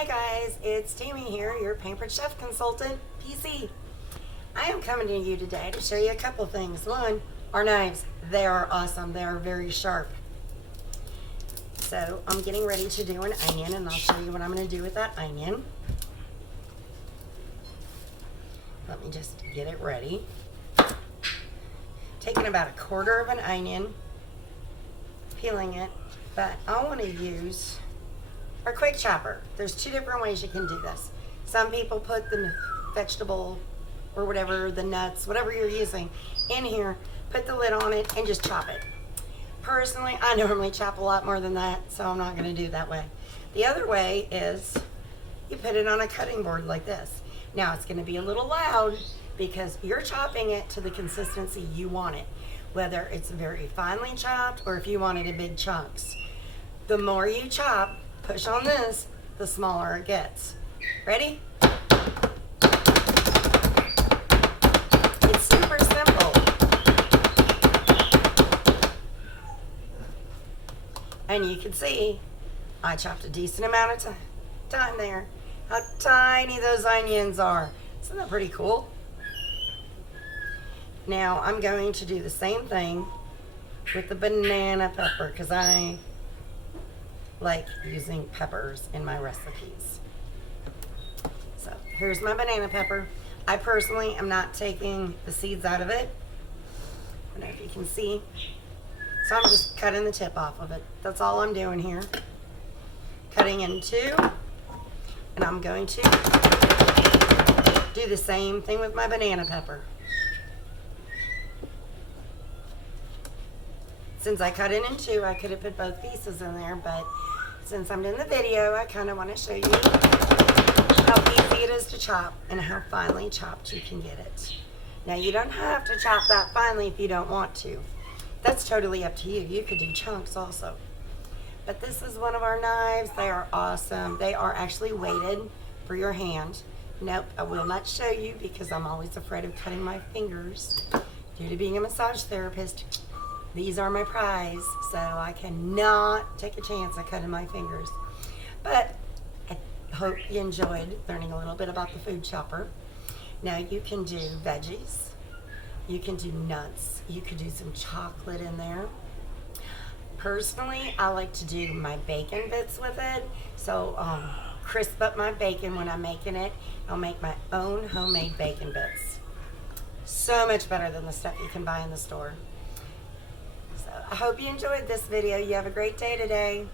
Hi guys, it's Tammy here, your Pampered Chef consultant, PC. I am coming to you today to show you a couple things. One, our knives. They are awesome. They are very sharp. So I'm getting ready to do an onion, and I'll show you what I'm going to do with that onion. Let me just get it ready. Taking about a quarter of an onion, peeling it, but I want to use our quick chopper. There's two different ways you can do this. Some people put the vegetable or whatever, the nuts, whatever you're using in here, put the lid on it and just chop it. Personally, I normally chop a lot more than that, so I'm not going to do it that way. The other way is you put it on a cutting board like this. Now it's going to be a little loud because you're chopping it to the consistency you want it, whether it's very finely chopped or if you want it in big chunks. The more you chop, push on this, the smaller it gets. Ready? It's super simple. And you can see I chopped a decent amount of time there. How tiny those onions are. Isn't that pretty cool? Now I'm going to do the same thing with the banana pepper because I like using peppers in my recipes. So here's my banana pepper. I personally am not taking the seeds out of it. I don't know if you can see. So I'm just cutting the tip off of it. That's all I'm doing here. Cutting in two. And I'm going to do the same thing with my banana pepper. Since I cut it in two, I could have put both pieces in there, but since I'm in the video, I kind of want to show you how easy it is to chop and how finely chopped you can get it. Now, you don't have to chop that finely if you don't want to. That's totally up to you. You could do chunks also. But this is one of our knives. They are awesome. They are actually weighted for your hand. Nope, I will not show you because I'm always afraid of cutting my fingers. Due to being a massage therapist, these are my prize, so I cannot take a chance at cutting my fingers. But I hope you enjoyed learning a little bit about the food chopper. Now you can do veggies, you can do nuts, you could do some chocolate in there. Personally, I like to do my bacon bits with it, so crisp up my bacon when I'm making it. I'll make my own homemade bacon bits. So much better than the stuff you can buy in the store. I hope you enjoyed this video. You have a great day today.